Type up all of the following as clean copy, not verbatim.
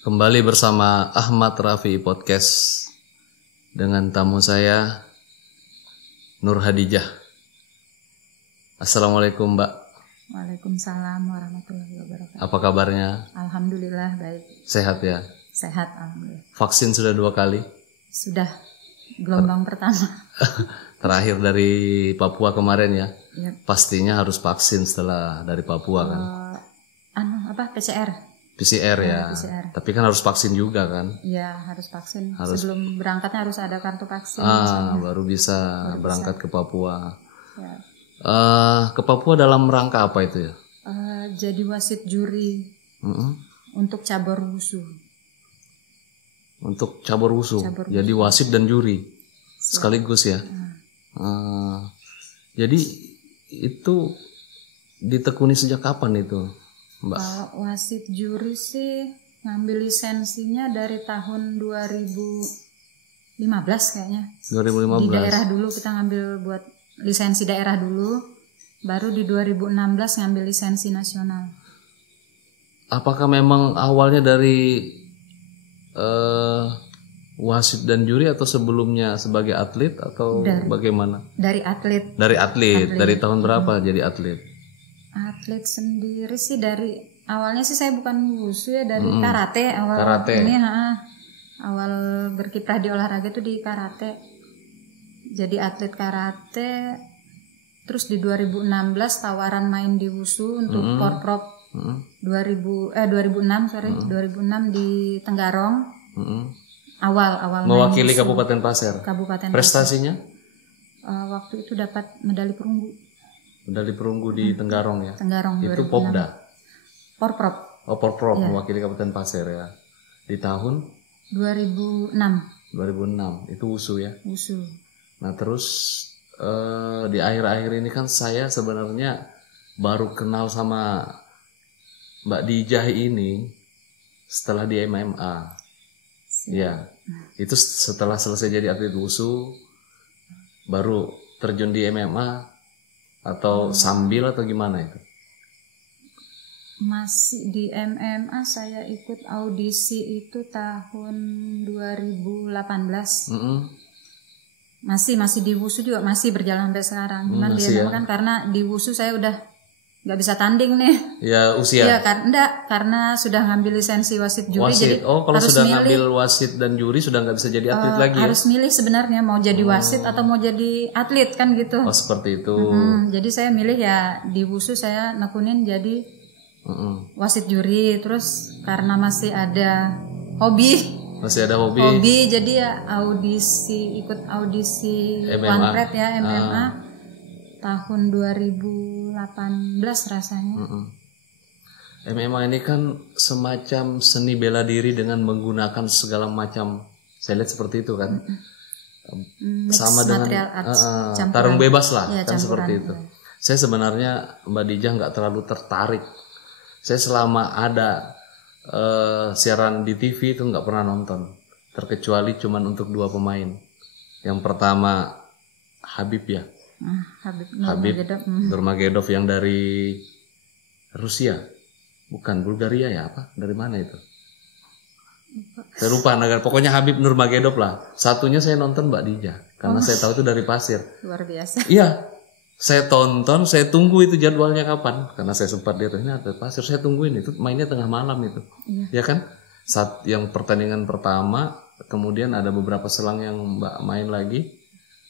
Kembali bersama Ahmad Rafi Podcast dengan tamu saya Nur Hadijah. Assalamualaikum Mbak. Waalaikumsalam warahmatullahi wabarakatuh. Apa kabarnya? Alhamdulillah baik. Sehat ya? Sehat alhamdulillah. Vaksin sudah 2 kali? Sudah gelombang pertama. Terakhir dari Papua kemarin ya? Yep. Pastinya harus vaksin setelah dari Papua kan? PCR ya. PCR. Tapi kan harus vaksin juga kan? Iya harus vaksin. Sebelum berangkatnya harus ada kartu vaksin. Baru bisa berangkat ke Papua. Ya. Ke Papua dalam rangka apa itu ya? Jadi wasit juri untuk cabur wusu. Untuk cabur wusu. Jadi wasit dan juri sekaligus ya. Jadi itu ditekuni sejak kapan itu, Mbak? Kalau wasit juri sih ngambil lisensinya dari tahun 2015 kayaknya. 2015. Di daerah dulu kita ngambil buat lisensi daerah dulu, baru di 2016 ngambil lisensi nasional. Apakah memang awalnya dari wasit dan juri atau sebelumnya sebagai atlet atau bagaimana? Dari atlet. Dari tahun berapa jadi atlet? Atlet sendiri sih dari awalnya sih saya bukan wusu ya, dari karate awal. Karate. Awal berkiprah di olahraga itu di karate. Jadi atlet karate. Terus di 2016 tawaran main di wusu untuk porprov 2006 di Tenggarong. Awal Mewakili Kabupaten Pasir. Prestasinya? Waktu itu dapat medali perunggu. Medali perunggu di Tenggarong ya. Tenggarong. Itu 2006. Popda. Porprov. Oh, Porprov ya. Mewakili Kabupaten Pasir ya. Di tahun 2006 itu wusu ya. Wusu. Nah, terus di akhir-akhir ini kan saya sebenarnya baru kenal sama Mbak Dijah ini setelah di MMA. Ya. Itu setelah selesai jadi atlet wusu baru terjun di MMA atau sambil atau gimana itu? Masih di MMA, saya ikut audisi itu tahun 2018. Masih di wusu juga, masih berjalan sampai sekarang. Cuman di MMA kan karena di wusu saya udah nggak bisa tanding nih. Ya usia. Iya karena sudah ngambil lisensi wasit juri. Jadi kalau sudah ngambil wasit dan juri sudah nggak bisa jadi atlet lagi. Harus milih sebenarnya mau jadi wasit atau mau jadi atlet kan gitu. Oh seperti itu. Jadi saya milih ya di wusu saya nekunin jadi wasit juri. Terus karena masih ada hobi. Jadi ya ikut audisi One ya MMA tahun 2018 rasanya. MMA ini kan semacam seni bela diri dengan menggunakan segala macam, saya lihat seperti itu kan. Sama dengan tarung bebas lah ya, kan seperti itu. Saya sebenarnya Mbak Dijah nggak terlalu tertarik. Saya selama ada siaran di TV itu nggak pernah nonton, terkecuali cuman untuk 2 pemain. Yang pertama Habib ya. Habib Nurmagomedov yang dari Rusia, bukan Bulgaria ya, apa dari mana itu? Saya lupa negara. Pokoknya Habib Nurmagomedov lah. Satunya saya nonton Mbak Dijah karena saya tahu itu dari Pasir. Luar biasa. Iya, saya tonton, saya tunggu itu jadwalnya kapan karena saya sempat lihat ini ada Pasir. Saya tungguin itu mainnya tengah malam itu, ya kan? Saat yang pertandingan pertama, kemudian ada beberapa selang yang Mbak main lagi,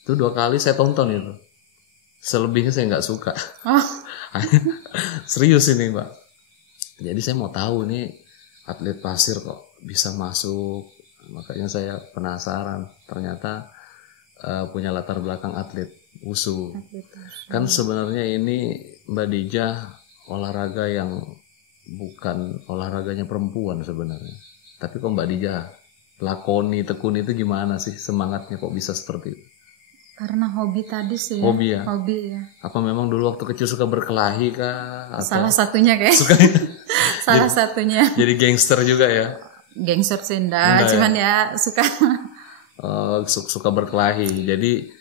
itu 2 kali saya tonton itu. Selebihnya saya nggak suka. Serius ini Mbak. Jadi saya mau tahu nih atlet Pasir kok bisa masuk. Makanya saya penasaran. Ternyata punya latar belakang atlet wusu. Kan sebenarnya ini Mbak Dijah olahraga yang bukan olahraganya perempuan sebenarnya. Tapi kok Mbak Dijah tekuni itu gimana sih semangatnya kok bisa seperti itu? Karena hobi tadi sih ya. Hobi ya? Hobi ya. Apa memang dulu waktu kecil suka berkelahi kah? Salah satunya kayak. Salah satunya. Jadi gangster juga ya? Gangster sih enggak, cuman ya suka. Suka berkelahi. Jadi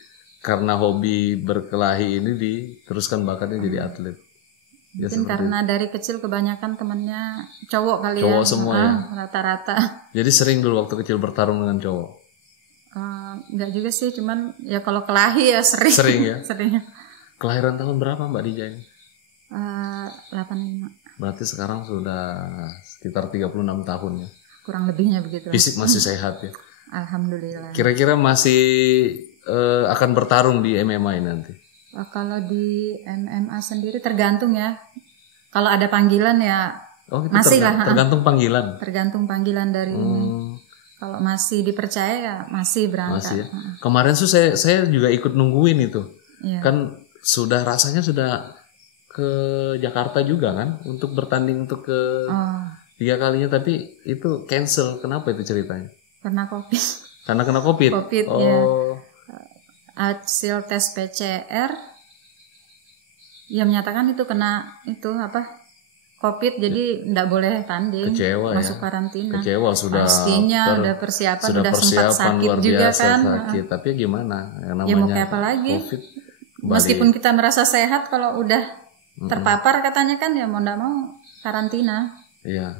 karena hobi berkelahi ini diteruskan bakatnya jadi atlet. Mungkin karena dari kecil kebanyakan temennya cowok kali cowok semua ya. Rata-rata. Jadi sering dulu waktu kecil bertarung dengan cowok? Enggak juga sih, cuman ya kalau kelahi ya sering. Sering ya? Sering. Kelahiran tahun berapa Mbak Dija ini? 85. Berarti sekarang sudah sekitar 36 tahun ya? Kurang lebihnya begitu. Fisik masih sehat ya? Alhamdulillah. Kira-kira masih akan bertarung di MMA nanti? Kalau di MMA sendiri tergantung ya. Kalau ada panggilan ya masih lah. Tergantung panggilan. Tergantung panggilan dari ini. Kalau masih dipercaya ya masih berangkat. Masih ya. Kemarin tuh saya juga ikut nungguin itu. Iya. Kan rasanya sudah ke Jakarta juga kan untuk bertanding untuk ke 3 kalinya, tapi itu cancel. Kenapa itu ceritanya? Karena COVID. Karena kena COVID. Ya. Hasil tes PCR ya menyatakan itu kena COVID, jadi enggak boleh tanding. Kecewa masuk karantina. Kecewa sudah. Pastinya udah persiapan sempat sakit luar juga biasa, kan. Sakit. Tapi gimana? Ya mau kayak apa lagi? COVID, meskipun kita merasa sehat, kalau udah terpapar katanya kan ya mau enggak mau karantina. Iya.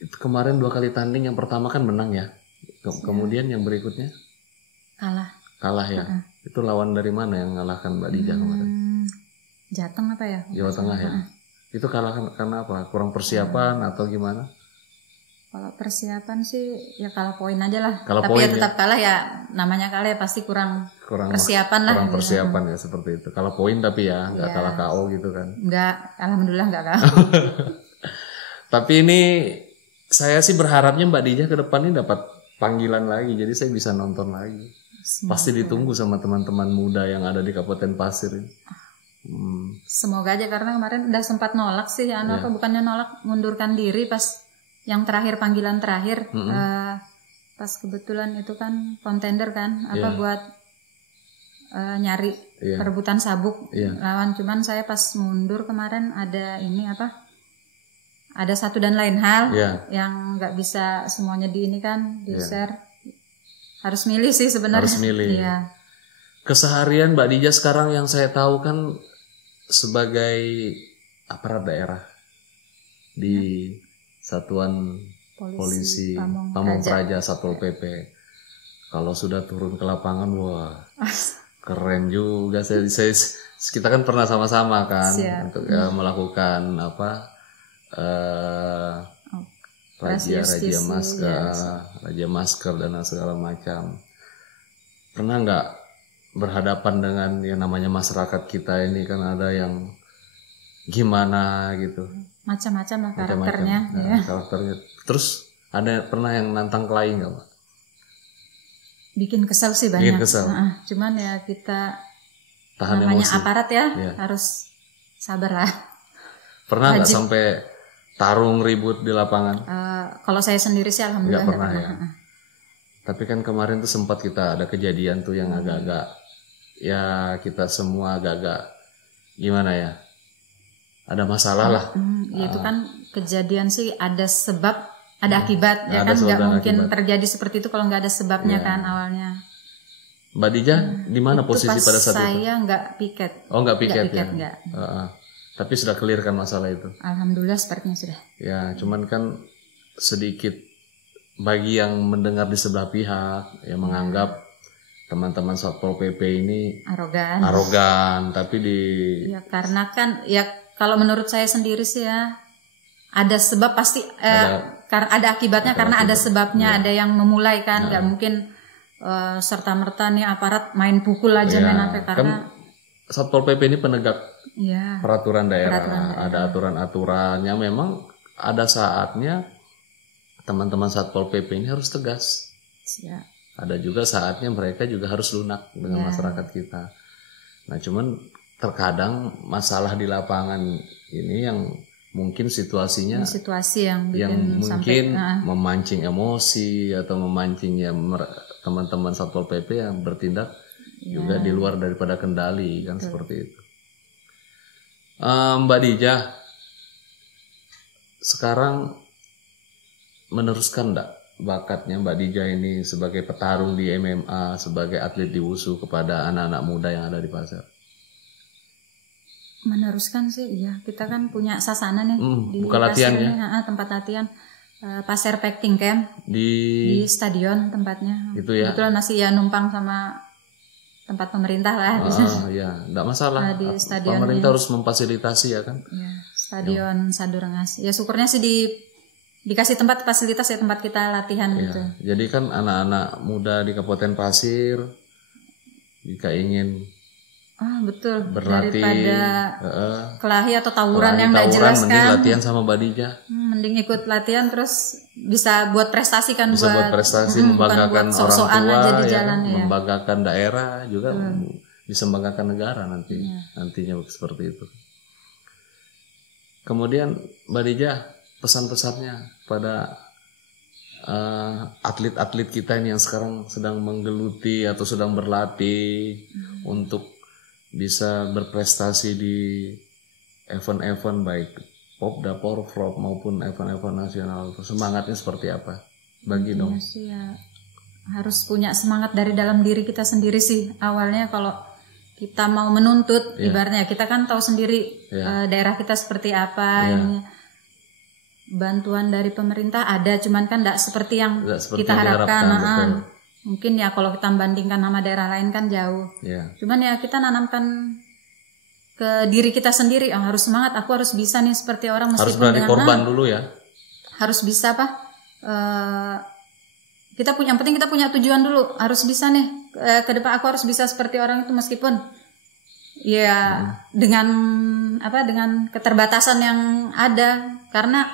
Itu kemarin 2 kali tanding, yang pertama kan menang ya. Kemudian yang berikutnya kalah ya. Itu lawan dari mana yang ngalahkan Mbak Dija kemarin? Jateng apa ya? Jawa Tengah ya. Itu kalah karena apa? Kurang persiapan atau gimana? Kalau persiapan sih ya kalah poin aja lah. Tapi ya tetap kalah ya, namanya kalah ya pasti kurang persiapan lah. Kurang persiapan ya seperti itu. Kalah poin tapi ya nggak kalah KO gitu kan? Nggak, alhamdulillah nggak KO. Tapi ini saya sih berharapnya Mbak Dija ke depan ini dapat panggilan lagi, jadi saya bisa nonton lagi. Pasti ditunggu sama teman-teman muda yang ada di Kabupaten Pasir ini. Semoga aja, karena kemarin udah sempat nolak sih bukannya nolak, mundurkan diri pas yang terakhir, panggilan terakhir. Pas kebetulan itu kan kontender kan buat nyari perebutan sabuk lawan, cuman saya pas mundur kemarin ada ada satu dan lain hal yang nggak bisa semuanya di share. Harus milih sih sebenarnya. Harus milih. Iya. Keseharian Mbak Dija sekarang yang saya tahu kan sebagai aparat daerah di Satuan Polisi Pamong Praja Satpol PP. Kalau sudah turun ke lapangan, wah keren juga. Kita kan pernah sama-sama kan untuk melakukan razia masker dan segala macam. Pernah nggak berhadapan dengan yang namanya masyarakat kita ini, kan ada yang gimana gitu, macam-macam lah karakternya. Karakternya. Terus pernah yang nantang kelahi nggak Pak? Bikin kesel sih banyak. Cuman ya kita tahan namanya emosi. Aparat harus sabar lah. Pernah nggak sampai tarung ribut di lapangan? Kalau saya sendiri sih alhamdulillah nggak pernah. Ya. Tapi kan kemarin tuh sempat kita ada kejadian tuh yang agak-agak ya, kita semua agak-agak gimana ya, ada masalah lah. Itu kan kejadian sih ada sebab, ada akibat ya kan, nggak mungkin terjadi seperti itu kalau nggak ada sebabnya kan awalnya. Mbak Dija di mana posisi pada saat itu? Saya nggak piket. Oh nggak piket ya? Nggak. Tapi sudah clear kan masalah itu? Alhamdulillah sepertinya sudah. Ya, cuman kan sedikit bagi yang mendengar di sebelah pihak yang menganggap teman-teman Satpol PP ini arogan, tapi ya karena kan ya kalau menurut saya sendiri sih ya ada sebab pasti ada akibatnya, karena ada sebabnya, ada yang memulai kan, nggak mungkin serta-merta nih aparat main pukul aja main apa, karena kan Satpol PP ini penegak peraturan daerah, ada aturan-aturannya. Memang ada saatnya teman-teman Satpol PP ini harus tegas. Ada juga saatnya mereka juga harus lunak dengan masyarakat kita. Nah, cuman terkadang masalah di lapangan ini yang mungkin situasi yang mungkin memancing emosi atau memancing teman-teman Satpol PP yang bertindak juga di luar daripada kendali kan. Seperti itu. Mbak Dija sekarang meneruskan enggak bakatnya Mbak Dija ini sebagai petarung di MMA, sebagai atlet di WUSU kepada anak-anak muda yang ada di Pasir? Meneruskan sih, iya. Kita kan punya sasana nih di bukan latihan ya? Tempat latihan Pasir Pekting Camp di stadion tempatnya. Gitu ya. Kebetulan masih ya numpang sama tempat pemerintah lah. Ya, enggak masalah. Di stadion pemerintah harus memfasilitasi ya kan? Ya, Stadion Sadurengas. Ya syukurnya sih dikasih tempat fasilitas ya, tempat kita latihan gitu. Jadi kan anak-anak muda di Kabupaten Pasir jika ingin betul. berlatih daripada kelahi atau tawuran yang nggak jelas kan, mending latihan sama Badija. Mending ikut latihan terus bisa buat prestasi kan, bisa buat prestasi, membanggakan orang tua di jalan, membanggakan daerah juga, bisa membanggakan negara nantinya seperti itu. Kemudian Badija, pesan-pesannya pada atlet-atlet kita ini yang sekarang sedang menggeluti atau sedang berlatih untuk bisa berprestasi di event-event baik Popda, Porprov maupun event-event nasional. Semangatnya seperti apa? Bagi dong. Sih ya, harus punya semangat dari dalam diri kita sendiri sih. Awalnya kalau kita mau menuntut, ibaratnya kita kan tahu sendiri daerah kita seperti apa. Ini bantuan dari pemerintah ada, cuman kan tidak seperti yang kita harapkan. Mungkin ya kalau kita bandingkan sama daerah lain kan jauh. Cuman ya kita nanamkan ke diri kita sendiri, harus semangat, aku harus bisa nih seperti orang, meskipun harus berani korban dulu ya. Harus bisa kita punya, yang penting kita punya tujuan dulu, harus bisa nih ke depan aku harus bisa seperti orang itu, meskipun ya dengan keterbatasan yang ada, karena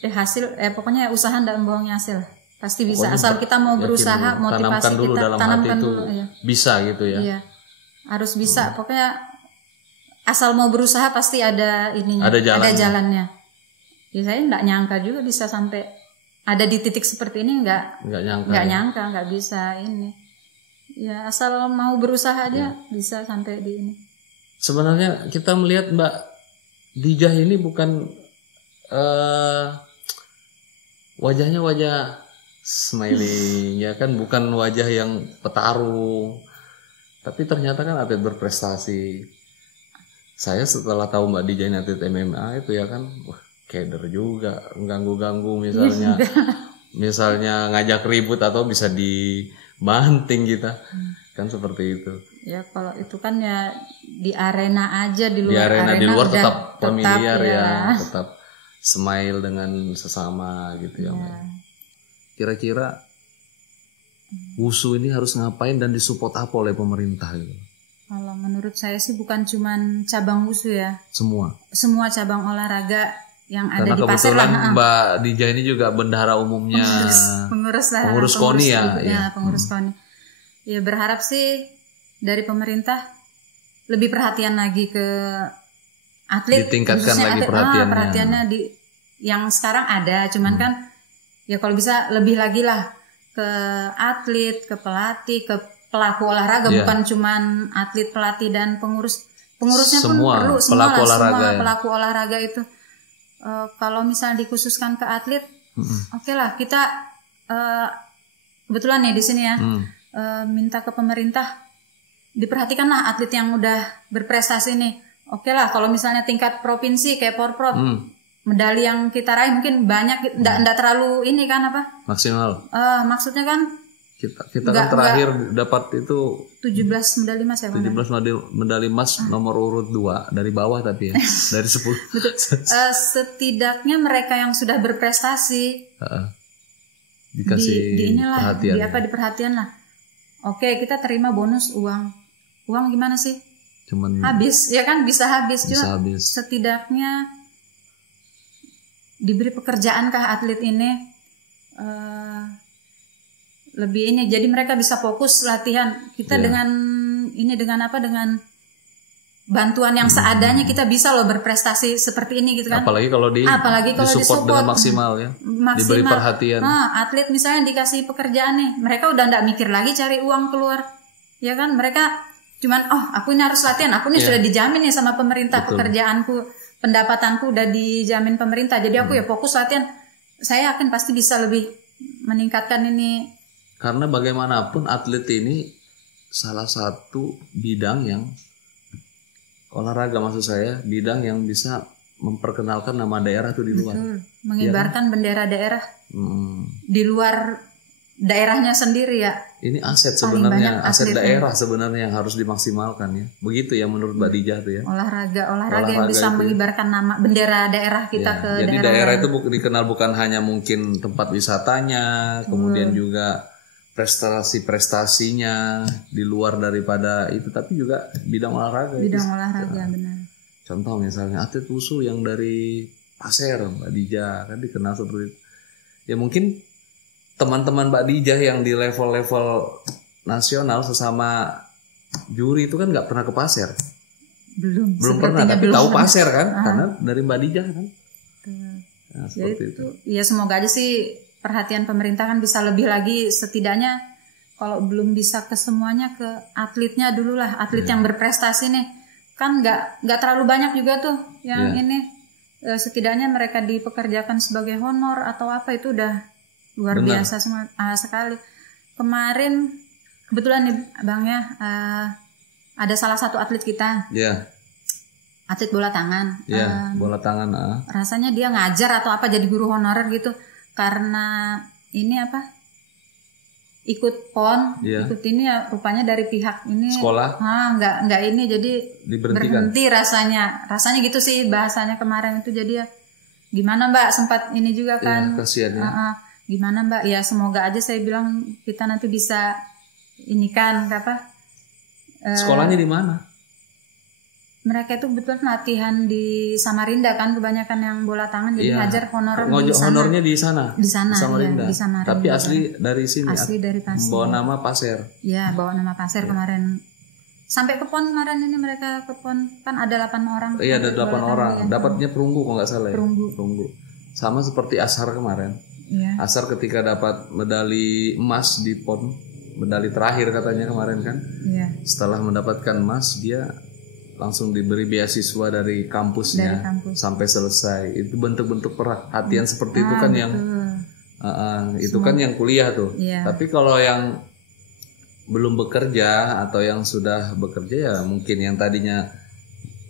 hasil pokoknya usaha tidak membohongi hasil. Pasti bisa, pokoknya asal kita mau berusaha, motivasi dulu kita dalam tanamkan hati itu dulu bisa gitu ya. Iya. Harus bisa, pokoknya asal mau berusaha pasti ada ininya, ada jalannya. Ya saya enggak nyangka juga bisa sampai ada di titik seperti ini, enggak nyangka, enggak bisa ini. Ya asal mau berusaha aja bisa sampai di ini. Sebenarnya kita melihat Mbak Dijah ini bukan wajahnya wajah smiling ya kan, bukan wajah yang petarung, tapi ternyata kan atlet berprestasi. Saya setelah tahu Mbak Dijah ini atlet MMA itu ya kan, wah keder juga, ganggu-ganggu misalnya ngajak ribut atau bisa dibanting kita kan, seperti itu. Ya kalau itu kan ya di arena aja, di luar di luar tetap familiar ya, tetap smile dengan sesama gitu ya. Kira-kira Wushu ini harus ngapain dan disupport apa oleh pemerintah gitu? Kalau menurut saya sih bukan cuman cabang Wushu ya. Semua cabang olahraga yang ada di Pasir. Karena kebetulan Mbak Dijah ini juga bendahara umumnya. Pengurus KONI ya. Pengurus KONI. Ya berharap sih dari pemerintah lebih perhatian lagi ke atlet. Ditingkatkan lagi perhatiannya di yang sekarang ada, cuman kan ya kalau bisa lebih lagi lah ke atlet, ke pelatih, ke pelaku olahraga, bukan cuman atlet, pelatih dan pengurusnya semua, pun perlu, semua pelaku olahraga itu. Kalau misalnya dikhususkan ke atlet, oke lah kita kebetulan ya di sini ya minta ke pemerintah diperhatikanlah atlet yang udah berprestasi nih. Oke lah kalau misalnya tingkat provinsi kayak Porprov, medali yang kita raih mungkin banyak, enggak terlalu ini kan maksimal. Maksudnya kan kita kan terakhir dapat itu 17 medali emas ya. 17 medali emas nomor urut 2 dari bawah tapi ya. Dari 10. Betul. Setidaknya mereka yang sudah berprestasi dikasih perhatian. Diperhatian lah. Oke, kita terima bonus uang. Uang gimana sih? Cuman habis ya kan, bisa habis. Setidaknya diberi pekerjaankah atlet ini lebih ini, jadi mereka bisa fokus latihan. Kita dengan bantuan yang seadanya kita bisa loh berprestasi seperti ini gitu kan. Apalagi kalau disupport dengan maksimal ya. Diberi perhatian. Atlet misalnya dikasih pekerjaan nih, mereka udah enggak mikir lagi cari uang keluar. Ya kan, mereka cuman aku ini harus latihan, aku ini sudah dijamin nih sama pemerintah. Betul. Pekerjaanku, pendapatanku udah dijamin pemerintah, jadi aku ya fokus latihan. Saya yakin pasti bisa lebih meningkatkan ini. Karena bagaimanapun atlet ini salah satu bidang yang olahraga maksud saya bidang yang bisa memperkenalkan nama daerah tuh di luar. Betul. Mengibarkan bendera daerah di luar daerahnya sendiri ya. Ini aset sebenarnya, aset daerah sebenarnya yang harus dimaksimalkan ya. Begitu ya menurut Mbak Dijah tuh ya. Olahraga yang bisa mengibarkan nama bendera daerah kita ke jadi daerah itu dikenal bukan hanya mungkin tempat wisatanya, kemudian juga prestasi-prestasinya di luar daripada itu, tapi juga bidang olahraga. Bidang olahraga benar. Contoh misalnya atlet wushu yang dari Pasir, Mbak Dijah kan dikenal seperti itu. Ya mungkin teman-teman Mbak Dijah yang di level-level nasional sesama juri itu kan nggak pernah ke Pasir. Belum pernah, tapi tahu Pasir kan, karena dari Mbak Dijah kan. Nah, seperti itu. Ya semoga aja sih perhatian pemerintah kan bisa lebih lagi, setidaknya kalau belum bisa ke semuanya ke atletnya dulu lah, atlet yang berprestasi nih kan nggak terlalu banyak juga tuh yang ini, setidaknya mereka dipekerjakan sebagai honor atau apa itu udah luar biasa sekali. Kemarin kebetulan nih Bang ya, ada salah satu atlet kita, atlet bola tangan, bola tangan. Rasanya dia ngajar atau apa jadi guru honorer gitu. Karena ini ikut PON, ikut ini ya rupanya dari pihak ini sekolah. Nggak ini jadi berhenti rasanya gitu sih bahasanya kemarin itu. Jadi ya gimana Mbak, sempat ini juga kan, kasihan ya. Gimana Mbak, ya semoga aja saya bilang kita nanti bisa ini kan sekolahnya di mana? Mereka itu betul latihan di Samarinda kan, kebanyakan yang bola tangan jadi ngajar honorer di sana. Honornya di sana. Di Samarinda. Di Samarinda. Tapi asli dari sini. Asli dari Pasir. Bawa nama Pasir. Iya, bawa nama Pasir kemarin. Sampai ke PON kemarin ini mereka ke PON kan ada 8 orang. Iya, ada 8 orang. Dapatnya perunggu kalau nggak salah ya. Perunggu. Sama seperti Ashar kemarin. Iya. Ashar ketika dapat medali emas di PON, medali terakhir katanya kemarin kan. Iya. Setelah mendapatkan emas dia langsung diberi beasiswa dari kampusnya sampai selesai. Itu bentuk-bentuk perhatian seperti itu kan yang itu kan yang kuliah tuh. Tapi kalau yang belum bekerja atau yang sudah bekerja ya mungkin yang tadinya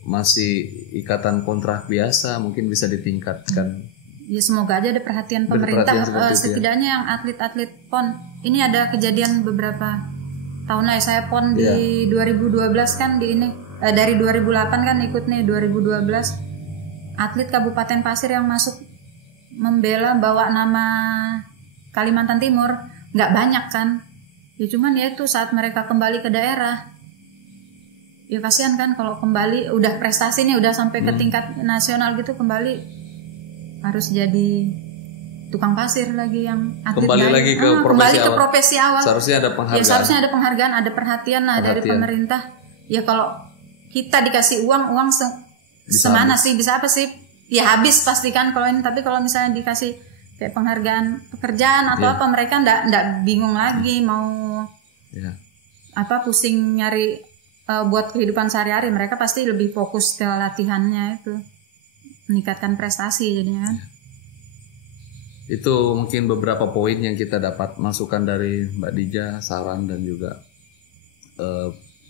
masih ikatan kontrak biasa mungkin bisa ditingkatkan. Ya semoga aja ada perhatian pemerintah, setidaknya yang atlet-atlet PON. Ini ada kejadian beberapa tahun lah, saya PON di 2012 kan di ini. Dari 2008 kan ikut nih 2012, atlet Kabupaten Pasir yang masuk membela bawa nama Kalimantan Timur nggak banyak kan ya, cuman ya itu saat mereka kembali ke daerah ya kasihan kan kalau kembali udah prestasi nih udah sampai ke tingkat nasional gitu, kembali harus jadi tukang pasir lagi yang atlet kembali lagi ke profesi awal. Seharusnya ada penghargaan. Ya seharusnya ada penghargaan, ada perhatian lah dari pemerintah. Ya kalau kita dikasih uang semana sih, bisa apa sih? Ya habis pastikan kalau ini. Tapi kalau misalnya dikasih kayak penghargaan pekerjaan atau apa, mereka ndak bingung lagi mau pusing nyari buat kehidupan sehari-hari. Mereka pasti lebih fokus ke latihannya itu, meningkatkan prestasi jadinya kan. Itu mungkin beberapa poin yang kita dapat masukan dari Mbak Dijah, saran dan juga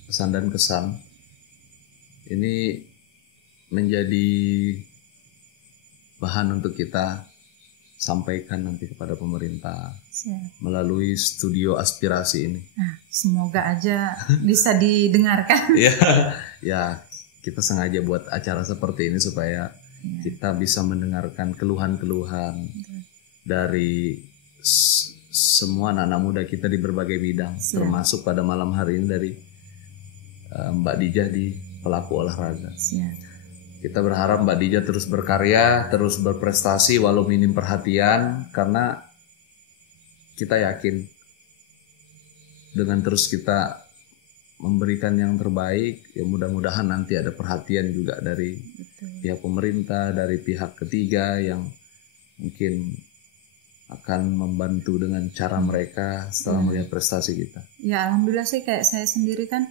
pesan dan kesan. Ini menjadi bahan untuk kita sampaikan nanti kepada pemerintah melalui studio aspirasi ini. Nah, semoga aja bisa didengarkan. Ya, kita sengaja buat acara seperti ini supaya kita bisa mendengarkan keluhan-keluhan dari semua anak-anak muda kita di berbagai bidang, termasuk pada malam hari ini dari Mbak Dijah di pelaku olahraga. Kita berharap Mbak Dijah terus berkarya, terus berprestasi walau minim perhatian, karena kita yakin dengan terus kita memberikan yang terbaik, ya mudah-mudahan nanti ada perhatian juga dari pihak pemerintah, dari pihak ketiga yang mungkin akan membantu dengan cara mereka setelah melihat prestasi kita. Ya alhamdulillah sih, kayak saya sendiri kan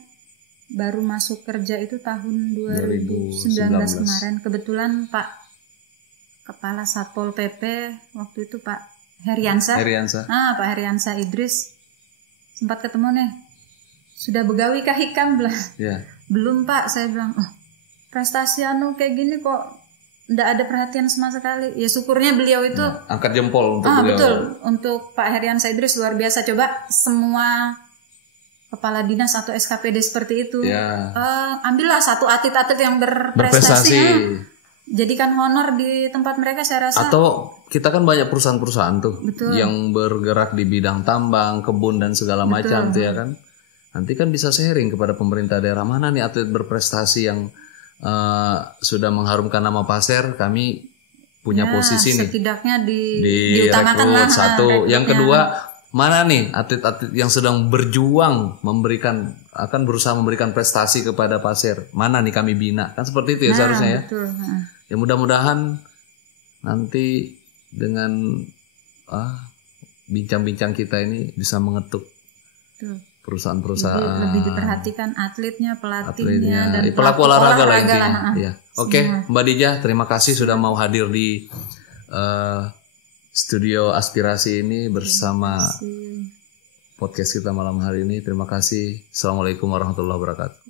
baru masuk kerja itu tahun 2019 kemarin. Kebetulan Pak Kepala Satpol PP waktu itu Pak Heriansa. Pak Heriansa Idris sempat ketemu nih. Sudah begawi kah Hikam? Belum Pak, saya bilang. prestasi kayak gini kok nggak ada perhatian sama sekali. Ya syukurnya beliau itu angkat jempol untuk beliau. Betul, untuk Pak Herian Idris luar biasa. Coba semua kepala dinas atau SKPD seperti itu, ambillah satu atlet-atlet yang berprestasi. Jadikan honor di tempat mereka, saya rasa. Atau kita kan banyak perusahaan-perusahaan tuh yang bergerak di bidang tambang, kebun dan segala macam tuh ya kan. Nanti kan bisa sharing kepada pemerintah daerah, mana nih atlet berprestasi yang sudah mengharumkan nama Pasir, kami punya posisi nih. Setidaknya diutamakan lah satu. Yang kedua, mana nih atlet-atlet yang sedang berjuang akan berusaha memberikan prestasi kepada Pasir, mana nih kami bina, kan seperti itu ya seharusnya ya. Betul. Ya mudah-mudahan nanti dengan bincang-bincang kita ini bisa mengetuk perusahaan-perusahaan. Lebih diperhatikan atletnya, pelatihnya, dan pelaku olahraga lah intinya. Ya. Oke, Mbak Dija, terima kasih sudah mau hadir di studio Aspirasi ini bersama podcast kita malam hari ini. Terima kasih. Assalamualaikum warahmatullahi wabarakatuh.